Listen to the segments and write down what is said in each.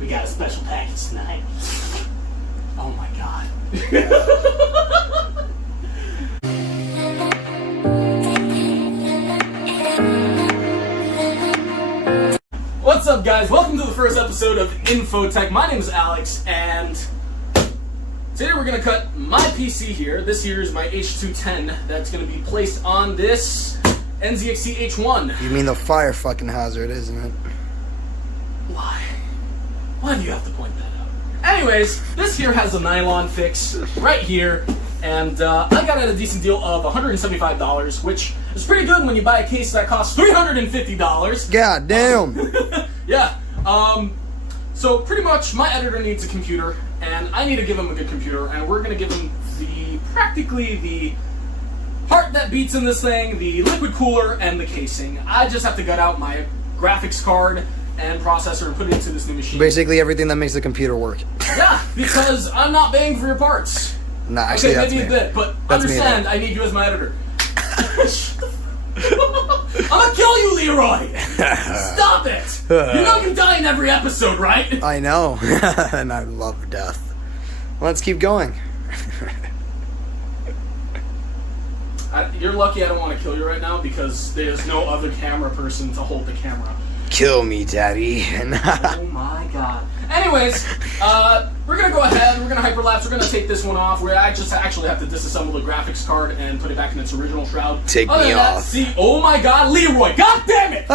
We got a special package tonight. Oh my god. What's up, guys? Welcome to the first episode of Infotech. My name is Alex, and today we're going to cut my PC here. This here is my H210 that's going to be placed on this NZXT H1. You mean the fire fucking hazard, isn't it? Why? Why do you have to point that out? Anyways, this here has a nylon fix right here, and I got it at a decent deal of $175, which is pretty good when you buy a case that costs $350. God damn. Yeah. So pretty much my editor needs a computer, and I need to give him a good computer, and we're gonna give him practically the heart that beats in this thing, the liquid cooler, and the casing. I just have to gut out my graphics card and processor and put it into this new machine. Basically everything that makes the computer work. Yeah, because I'm not paying for your parts. Nah, actually, okay, that's maybe me. a bit, but That's understand, I need you as my editor. I'm gonna kill you, Leroy! Stop it! You know you die in every episode, right? I know. And I love death. Let's keep going. You're lucky I don't want to kill you right now because there's no other camera person to hold the camera. Kill me, daddy. Oh my god. Anyways, we're gonna go ahead, we're gonna hyperlapse, we're gonna take this one off, where I just actually have to disassemble the graphics card and put it back in its original shroud. Take me off. See, oh my god, Leroy, god damn it!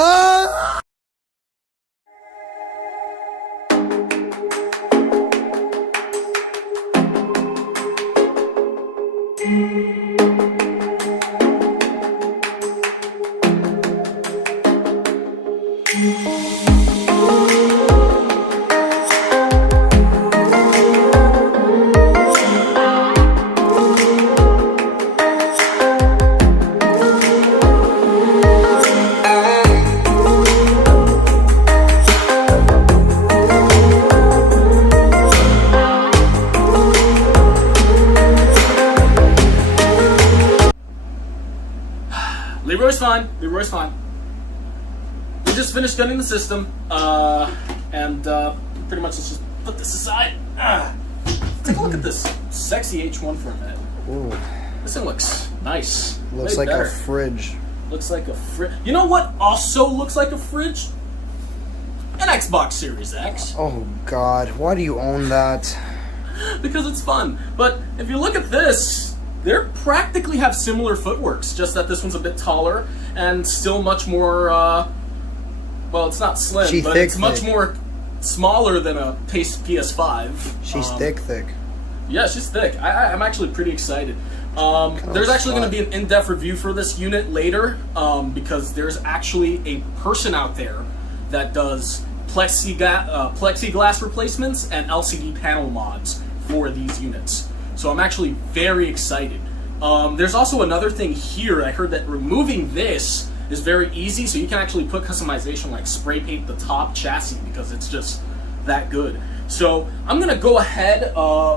Leroy's fine. Leroy's fine. We just finished gunning the system, and pretty much let's just put this aside. Take a look at this sexy H1 for a minute. Ooh. This thing looks nice. Looks Way like better. a fridge. Looks like a fridge. You know what also looks like a fridge? An Xbox Series X. Oh god, why do you own that? Because it's fun. But if you look at this, they practically have similar footworks, just that this one's a bit taller and still much more, well, it's not slim, but it's much more smaller than a PS5. She's thick. Yeah, she's thick. I'm actually pretty excited. There's actually going to be an in-depth review for this unit later, because there's actually a person out there that does plexiglass replacements and LCD panel mods for these units. So I'm actually very excited. There's also another thing here. I heard that removing this is very easy, so you can actually put customization like spray paint the top chassis because it's just that good. So I'm gonna go ahead.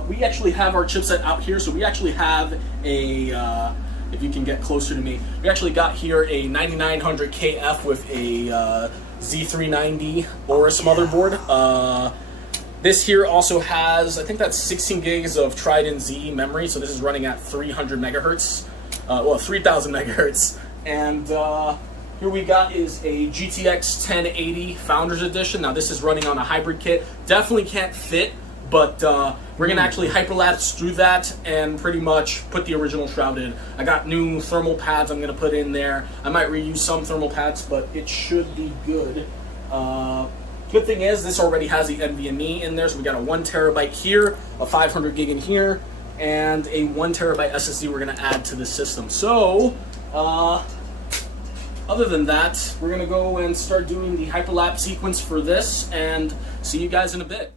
We actually have our chipset out here, so we actually have a, if you can get closer to me, we actually got here a 9900KF with a Z390 Oris motherboard. This here also has, I think that's 16 gigs of Trident Z memory, so this is running at 300 megahertz, well, 3000 megahertz. And here we got is a GTX 1080 Founders Edition. Now this is running on a hybrid kit. Definitely can't fit, but we're gonna actually hyperlapse through that and pretty much put the original shroud in. I got new thermal pads I'm gonna put in there. I might reuse some thermal pads, but it should be good. Good thing is this already has the NVMe in there, so we got a 1 terabyte here, a 500 gig in here, and a 1 terabyte SSD we're gonna add to the system. So, other than that, we're gonna go and start doing the hyperlapse sequence for this, and see you guys in a bit.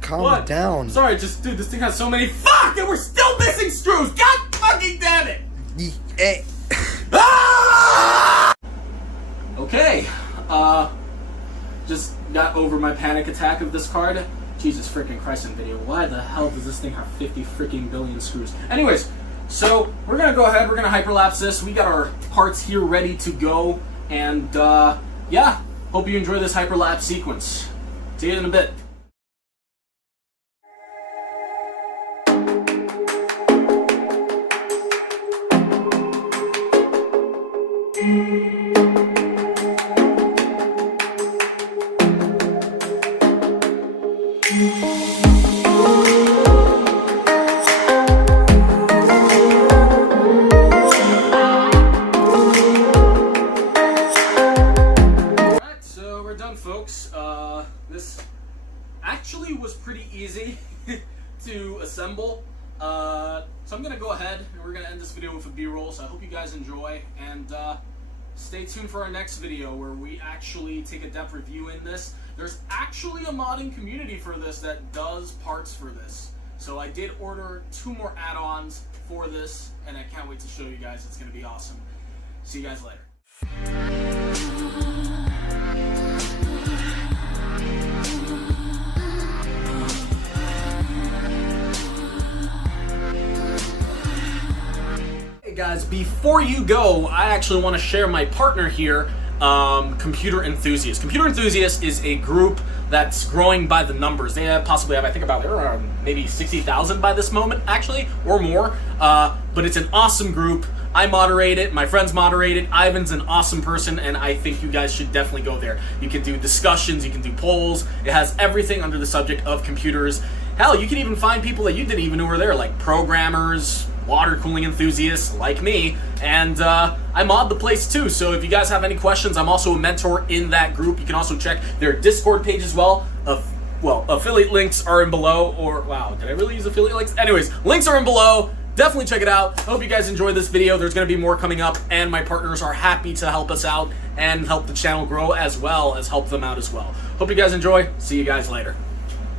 Calm What? down. Sorry, just dude, this thing has so many. Fuck, and we're still missing screws. God fucking damn it! Okay, just got over my panic attack of this card. Jesus freaking Christ, NVIDIA, why the hell does this thing have 50 freaking billion screws? Anyways, so we're gonna go ahead, we're gonna hyperlapse this. We got our parts here ready to go, and yeah, hope you enjoy this hyperlapse sequence. See you in a bit. Folks, this actually was pretty easy to assemble, so I'm gonna go ahead and we're gonna end this video with a B-roll, so I hope you guys enjoy, and stay tuned for our next video where we actually take a depth review in this. There's actually a modding community for this that does parts for this, so I did order 2 more add-ons for this, and I can't wait to show you guys. It's gonna be awesome. See you guys later. Guys, before you go, I actually want to share my partner here, Computer Enthusiast. Computer Enthusiast is a group that's growing by the numbers. They possibly have, I think, about maybe 60,000 by this moment, actually, or more. But it's an awesome group. I moderate it, my friends moderate it. Ivan's an awesome person, and I think you guys should definitely go there. You can do discussions, you can do polls. It has everything under the subject of computers. Hell, you can even find people that you didn't even know were there, like programmers, water cooling enthusiasts like me, and I mod the place too, so if you guys have any questions, I'm also a mentor in that group. You can also check their Discord page as well. Well, affiliate links are in below, or wow, did I really use affiliate links? Anyways, links are in below. Definitely check it out. I hope you guys enjoyed this video. There's going to be more coming up, and my partners are happy to help us out and help the channel grow as well as help them out as well. Hope you guys enjoy. See you guys later.